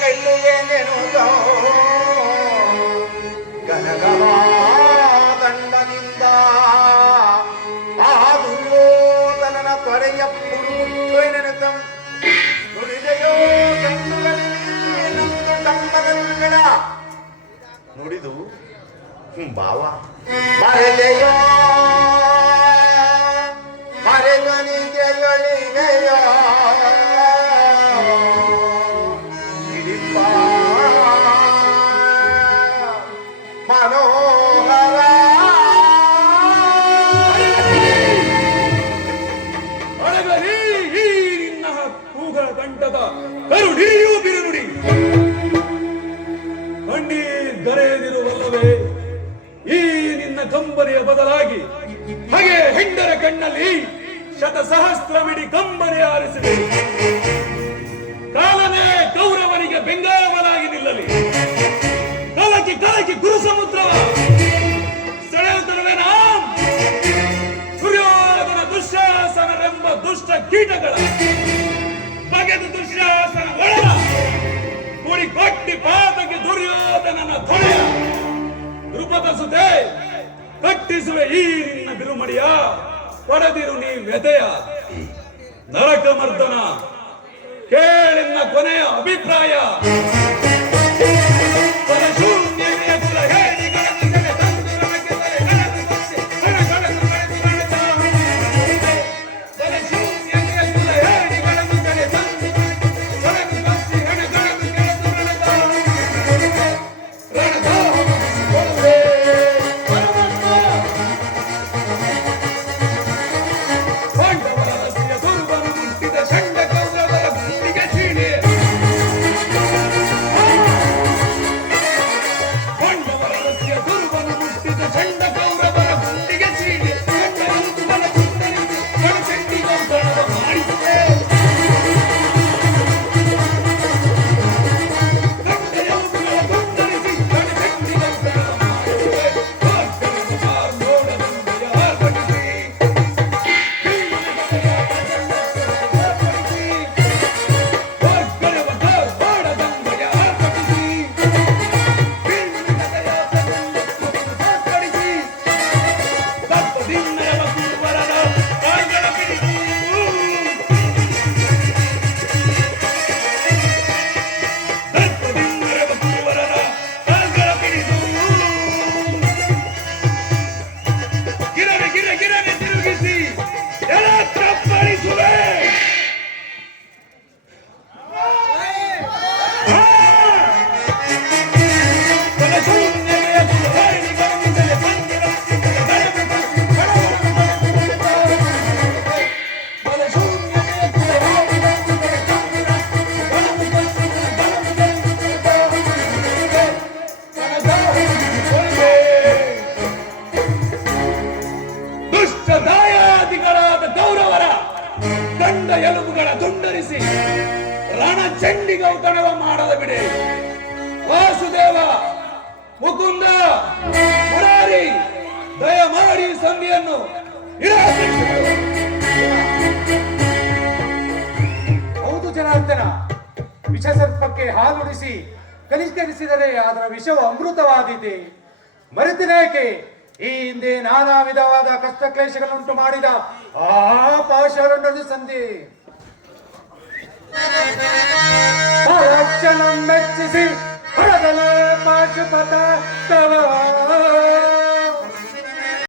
ಕೈಲುವೆನೆನುತ ಗನಗವಾ ದಂಡದಿಂದ ಆ ದುರ್ಯೋಧನನ ತೊಡೆಯ ಪುರುಗುಟ್ಟೆನೆನುತ ನುಡಿದೆಯೋ ಕಣ್ಣುಗಳಲ್ಲಿ ನಮ್ಮದು ತಮ್ಮಗಳ ನುಡಿದು ಭಾವ ಮರೆದೆಯೋ ಮರೆದು ನಿಜೆಯೊಳಿಗೆಯೋ ಮನೋಹರ ಅಳಗಲಿ ಈ ನಿನ್ನ ಕೂಗಳ ಕಂಠದ ಕರುಡಿಯೂ ಬಿರುನುಡಿ ಕಣ್ಣೀರ್ ಗರೆಯದಿರುವಲ್ಲವೇ ಈ ನಿನ್ನ ಕಂಬನಿಯ ಬದಲಾಗಿ ಹಾಗೆ ಹೆಂಡರ ಕಣ್ಣಲ್ಲಿ ಶತಸಹಸ್ರಮಿಡಿ ಕಂಬನಿ ಆರಿಸಿದೆ. ಕಾಲನೇ ಕೌರವನಿಗೆ ಬೆಂಗಾವಲಾಗಿ ನಿಲ್ಲಲಿ. ಕಲಕಿ ಕಲಕಿ ಗುರು ಸಮುದ್ರವ ಸೆಳೆಯುತ್ತಿರುವೆನಾ ದುರ್ಯೋಧನ ದುಶ್ಯಾಸನರೆಂಬ ದುಷ್ಟ ಕೀಟಗಳ ಬಗೆದು ದುಶ್ಯಾಸನ ಒಳಗ ಕೂಡಿ ಕೊಟ್ಟಿ ಪಾತಕ್ಕೆ ದುರ್ಯೋಧನನ ತೊಳೆಯ ನೃಪದ ಸುತೆ ಕಟ್ಟಿಸುವೆ ಈ ನಿನ್ನ ಬಿರುಮಡಿಯ ಪಡೆದಿರು ನೀ ವ್ಯತೆಯ ನರಕ ಮರ್ದನ ಕೇಳಿನ ಕೊನೆಯ ಅಭಿಪ್ರಾಯ. ಎಲುಬುಗಳ ತುಂಡರಿಸಿ ರಣ ಚಂಡಿಗೌತಣವ ಮಾಡದ ಬಿಡಿ. ವಾಸುದೇವ, ಮುಕುಂದ, ಮುರಾರಿ, ದಯಮಾಡಿ ಸಂಧಿಯನ್ನು ಹೌದು ಜನಾರ್ದನ, ವಿಷಸರ್ಪಕ್ಕೆ ಹಾಲುಡಿಸಿ ಕನಿಷ್ಕರಿಸಿದರೆ ಅದರ ವಿಷವು ಅಮೃತವಾದೀತೆ. ಮರೆತಿನೇಕೆ ಈ ಹಿಂದೆ ನಾನಾ ವಿಧವಾದ ಕಷ್ಟ ಕ್ಲೇಶಗಳನ್ನುಂಟು ಮಾಡಿದ ಆ ಪಾಶಾರಣ್ಣನ ಸಂಧಿ ಮೆಚ್ಚಿಸಿ ಪಾಶುಪತ ತವ